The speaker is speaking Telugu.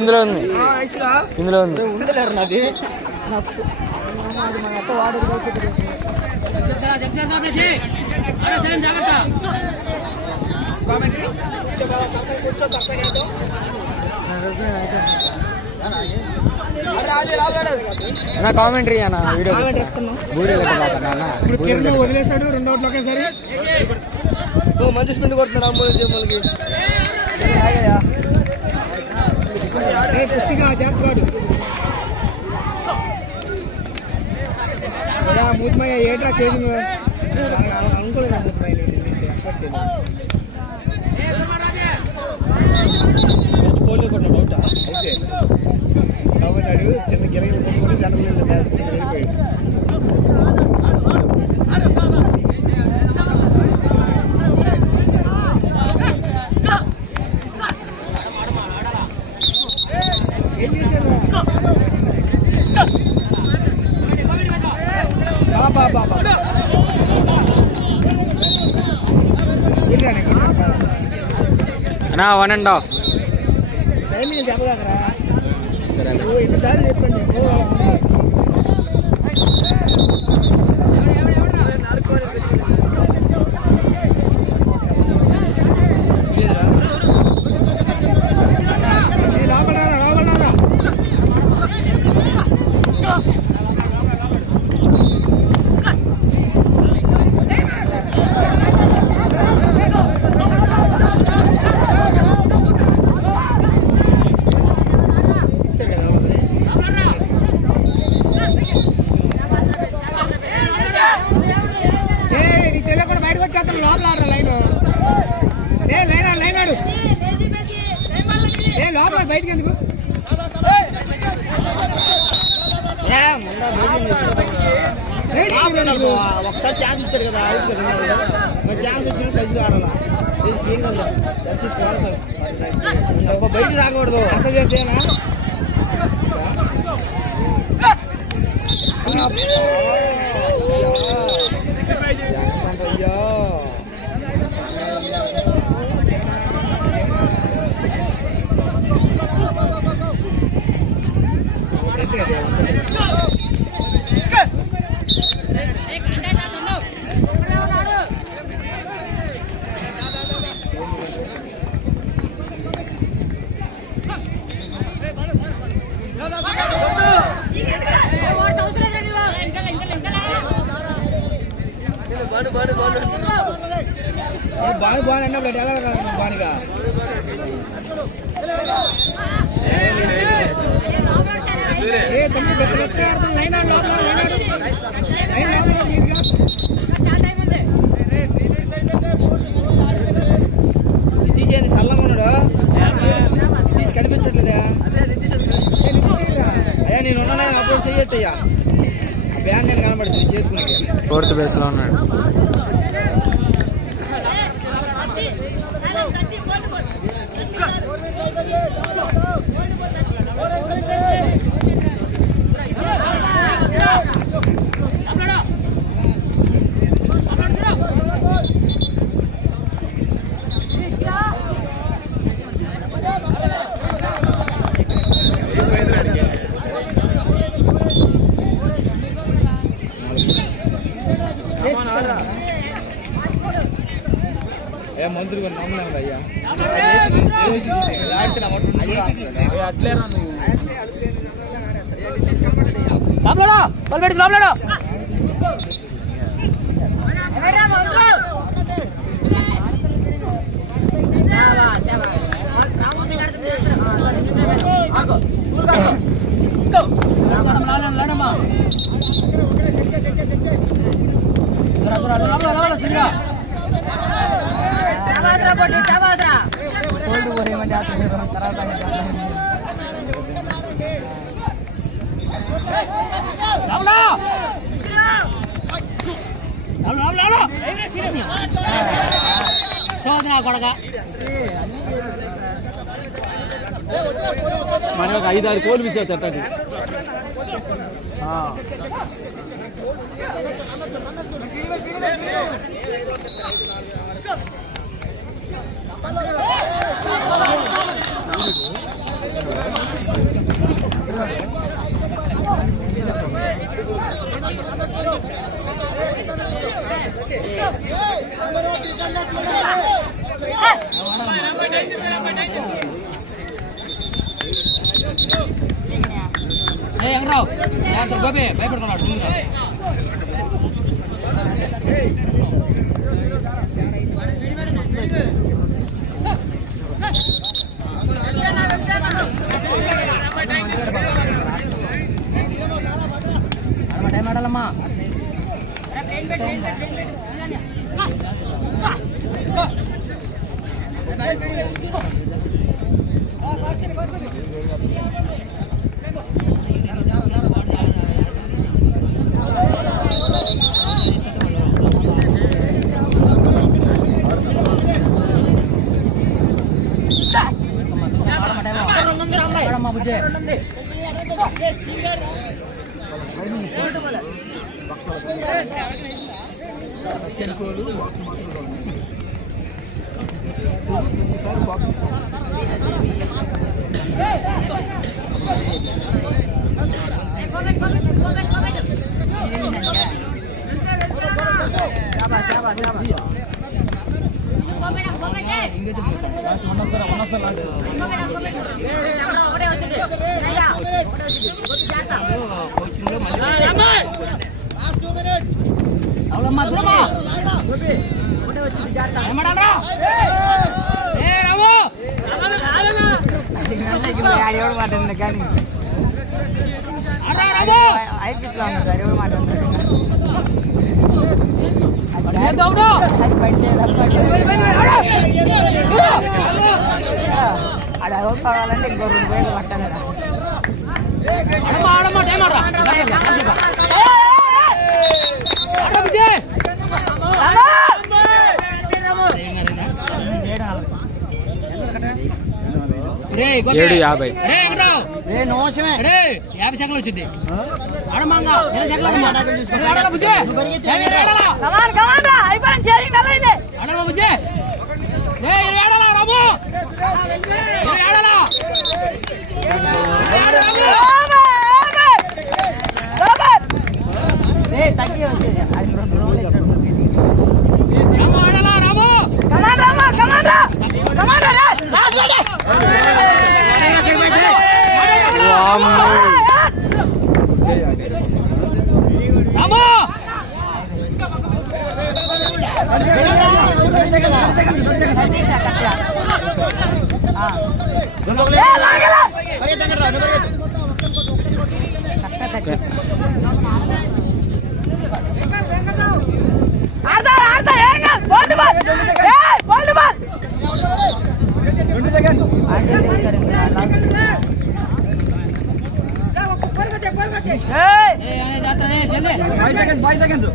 ఇందులో ఉంది, ఇందులో ఉంది. కామెంటరీ అన్న వీడియో వదిలేసాడు 2 అవుట్లు ఒకేసారి. మంచి స్పిన్ కొడుతున్నారు అమ్మకి చేస్తాడు మూతమయ్య ఏట్రా చేసి అనుకోలేదు. మూతమయ్య ఎక్స్పెక్ట్ చేయలేదు. కాబట్టి చిన్న గిరగిలు కొట్టుకొని సెంటర్ వెళ్ళిపోయాడు. ఏం చేశాడు అన్నా 1.5 టైమింగ్ చెప్పగలరా? సరే ఎన్నిసార్లు చెప్పండి. బయటికి ఎందుకు ఒకసారి ఛాన్స్ ఇచ్చాడు కదా, అవుట్ కదా. ఛాన్స్ ఇచ్చి కలిసి ఆడాలా బయటికి రాకూడదు. అసలు చేయనా అయ్యో బాగా అన్నప్పుడు ఎలా బాగా తమ్ముడు పెద్ద ఆడుతుంది. లైన్ తీసేది సల్లంగా ఉన్నాడు. తీసి కనిపించట్లేదా? అయ్యా నేను ఉన్నా అప్పుడు చెయ్యొద్దయ్యా. బ్యాన్ నేను కనబడుతుంది చేతుకున్నాడు. 4th బేస్ లో ఉన్నాడు. మంత్రులు అయ్యా మన ఒక 5-6 కోళ్ళు మిస్ అవుతాయి అట్టకి. భయపడుతున్నాడు. టైం ఆడాలమ్మా. కానీ ఐపీఎస్లో ఉన్నారు ఎవరు మాట్లాడుతున్నారు. అక్కడ ఎవరు కావాలంటే ఇంకో 2 వేలు పట్టాలి. ఏడు 50. 50 సెకండ్లు వచ్చింది. సెకండ్